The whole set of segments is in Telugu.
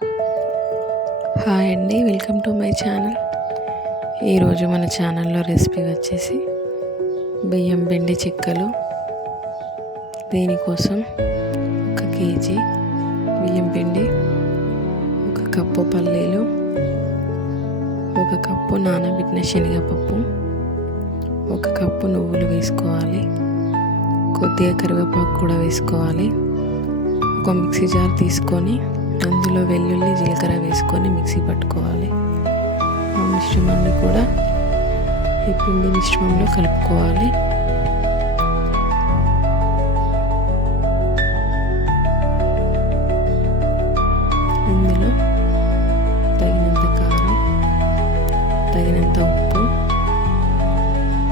హాయ్ అండి, వెల్కమ్ టు మై ఛానల్. ఈరోజు మన ఛానల్లో రెసిపీ వచ్చేసి బియ్యం పిండి చిక్కలు. దీనికోసం 1 కేజీ బియ్యం పిండి, 1 కప్పు పల్లీలు, 1 కప్పు నానబెట్టిన శనగపప్పు, 1 కప్పు నువ్వులు వేసుకోవాలి. కొద్దిగా కరివేపాకు కూడా వేసుకోవాలి. ఒక మిక్సీ జార్ తీసుకొని అందులో వెల్లుల్లి, జీలకర్ర వేసుకొని మిక్సీ పట్టుకోవాలి. ఆ మిశ్రమాన్ని కూడా ఈ పిండి మిశ్రమంలో కలుపుకోవాలి. ఇందులో తగినంత కారం, తగినంత ఉప్పు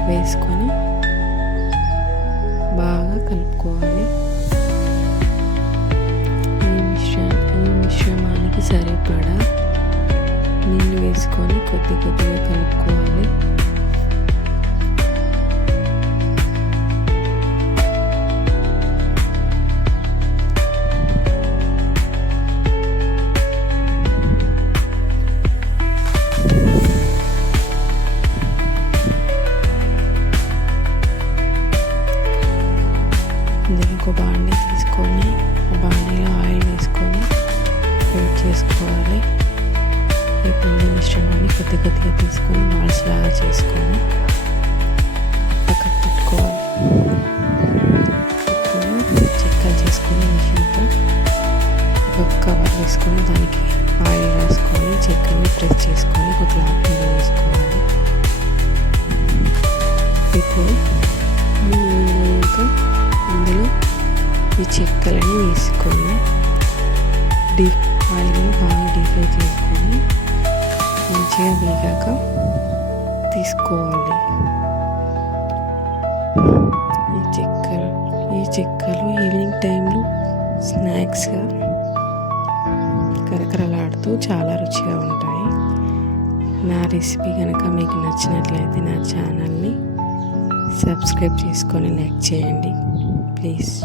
వేసుకొని బాగా కలుపుకోవాలి. మిశ్రమానికి సరిపడా నీళ్ళు వేసుకొని కొద్దిగా కలుపుకోవాలి. ఇందులో ఒక బాండీ తీసుకొని ఆ బాండీలో ఆయిల్ వేసుకొని వేడి చేసుకోవాలి. ఈ పిండి మిశ్రమాన్ని కొద్దిగా తీసుకొని బాల్స్ లాగా చేసుకొని పక్కకు పెట్టుకోవాలి. ఇప్పుడు చిక్కలు చేసుకొని మిషన్తో ఒక కవర్ వేసుకొని దానికి ఆయిల్ రాసుకొని చిక్కల్ని ప్రెస్ చేసుకొని ఒక క్లాత్ మీద వేసుకోవాలి. ఇప్పుడు అందులో ఈ చిక్కలని వేసుకొని ఆయిల్లో బాగా డీప్ ఫ్రై చేసుకొని మంచిగా వేగాక తీసుకోవాలి. ఈ చిక్కలు ఈవినింగ్ టైంలో స్నాక్స్గా కరకరలాడుతూ చాలా రుచిగా ఉంటాయి. నా రెసిపీ కనుక మీకు నచ్చినట్లయితే నా ఛానల్ని సబ్స్క్రైబ్ చేసుకొని లైక్ చేయండి ప్లీజ్.